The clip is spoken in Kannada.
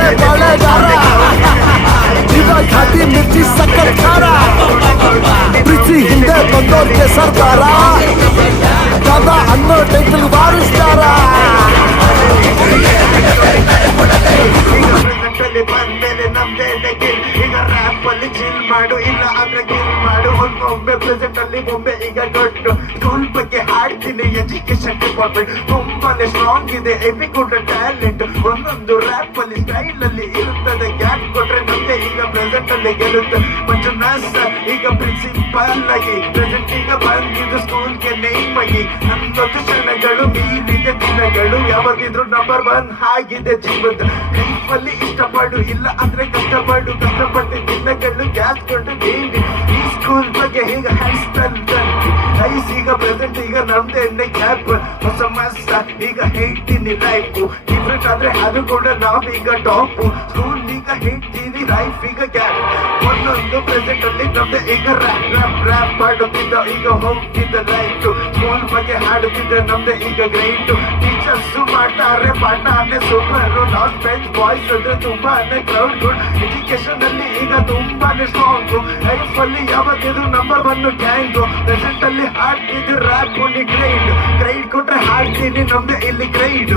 ನಾವೇ ಬಾಳೆಗಾರ ಇವಾಗ ಘಾಟಿ ಮಿರ್ಚಿ ಸಕ್ಕತ್ ಖಾರ ಪ್ರೀತಿ ಹಿಂದೆ ಬಂದೋರ್ಗೆ ಸರ್ದಾರ ದಾದಾ ಅನ್ನೋ ಟೈಟಲ್ ವಾರಿಸ್ತಾರ ಬಂದ್ಮೇಲೆ ನಮ್ದೇ ಗಿಲ್ ಈಗ ರ್ಯಾಪ್ ಅಲ್ಲಿ ಚಿಲ್ ಮಾಡು ಇಲ್ಲ ಅಂದ್ರೆ ಗಿಲ್ ಮಾಡು ಒಮ್ಮೆ ಪ್ರೆಸೆಂಟ್ ಅಲ್ಲಿ ಒಮ್ಮೆ ಈಗ ದೊಡ್ಡ ಸ್ಕೂಲ್ ಬಗ್ಗೆ ಹಾಡ್ತೀನಿ ಎಜುಕೇಶನ್ ಡಿಪಾರ್ಟ್ಮೆಂಟ್ ತುಂಬಾನೇ ಸ್ಟ್ರಾಂಗ್ ಇದೆ ಎವಿ ಕೂಡ ಟ್ಯಾಲೆಂಟ್ ಒಂದೊಂದು ರ್ಯಾಪ್ ಅಲ್ಲಿ ಸ್ಟೈಲ್ ಅಲ್ಲಿ ಇರುತ್ತದೆ ಗ್ಯಾಪ್ ಕೊಟ್ರೆ ನಮ್ಗೆ ಈಗ ಪ್ರೆಸೆಂಟ್ ಅಲ್ಲಿ ಗೆಲ್ಲುತ್ತೆ ಮಂಜುನಾಥ್ ಸರ್ ಈಗ ಪ್ರಿನ್ಸಿಪಲ್ ಆಗಿ ಪ್ರೆಸೆಂಟ್ ಈಗ ಬಂದಿದ್ದು ಸ್ಕೂಲ್ಗೆ ನೇಮ್ ಆಗಿ ನಮ್ದೊಂದು ಕ್ಷಣಗಳು ಮೀರಿದೆ ದಿನಗಳು ಯಾವಾಗಿದ್ರು ನಂಬರ್ 1 ಆಗಿದೆ ಜೀವದ ಲೈಫಲ್ಲಿ ಇಷ್ಟಪಡು ಇಲ್ಲ ಅಂದ್ರೆ ಕಷ್ಟಪಟ್ಟು ದಿನಗಳು ಗ್ಯಾಸ್ ಕೊಟ್ಟು ನೀಡಿ ಈ ಸ್ಕೂಲ್ ಬಗ್ಗೆ ಈಗ ಹೈಸ್ಟಲ್ ಐಸ್ ಈಗ ಪ್ರೆಸೆಂಟ್ ಈಗ ನಮ್ದೇ ಎಣ್ಣೆ ಕ್ಯಾಪ್ ಹೊಸ ಮಸ್ತ ಈಗ ಹೇಳ್ತೀನಿ ಲೈಫ್ ಡಿಫ್ರೆಂಟ್ ಆದ್ರೆ ಅದು ಕೂಡ ನಾವೀಗ ಟಾಪ್ ಸ್ಕೂಲ್ ಈಗ ಹೇಳ್ತೀನಿ ಲೈಫ್ ಈಗ ಗ್ಯಾಪ್ ಒಂದೊಂದು ಪ್ರೆಸೆಂಟ್ ಅಲ್ಲಿ ನಮ್ದೇ ಈಗ ರ್ಯಾಪ್ ಮಾಡುತ್ತಿದ್ದ ಈಗ ಹೋಗ್ತಿದ್ದ ಲೈಫ್ ಸ್ಕೂಲ್ ಬಗ್ಗೆ ಹಾಡುತ್ತಿದ್ದ ನಮ್ದೇ ಈಗ ಗ್ರೈಟ್ ಟೀಚರ್ಸ್ ಮಾಡ್ತಾರೆ ಪಾಠಾನೆ ಸೂಪರ್ ಲಾಸ್ಟ್ ಬೆಂಚ್ ಬಾಯ್ಸ್ ಅಂದ್ರೆ ತುಂಬಾನೇ ಕ್ರೌಡ್ ಗುಡ್ ಎಜುಕೇಶನ್ ಅಲ್ಲಿ ಈಗ ತುಂಬಾನೇ ಸ್ಟ್ರಾಂಗ್ ಲೈಫ್ ಅಲ್ಲಿ ಯಾವತ್ತಿದ್ರು ನಂಬರ್ 1 ಗ್ಯಾಂಗ್ ಪ್ರೆಸೆಂಟ್ ಅಲ್ಲಿ ಹಾಡ್ತಿದ್ದು ರ್ಯಾಪ್ ಗ್ರೈಡ್ ಕೊಟ್ರೆ ಹಾಡ್ತೀನಿ ನಮ್ದೇ ಇಲ್ಲಿ ಗ್ರೈಡ್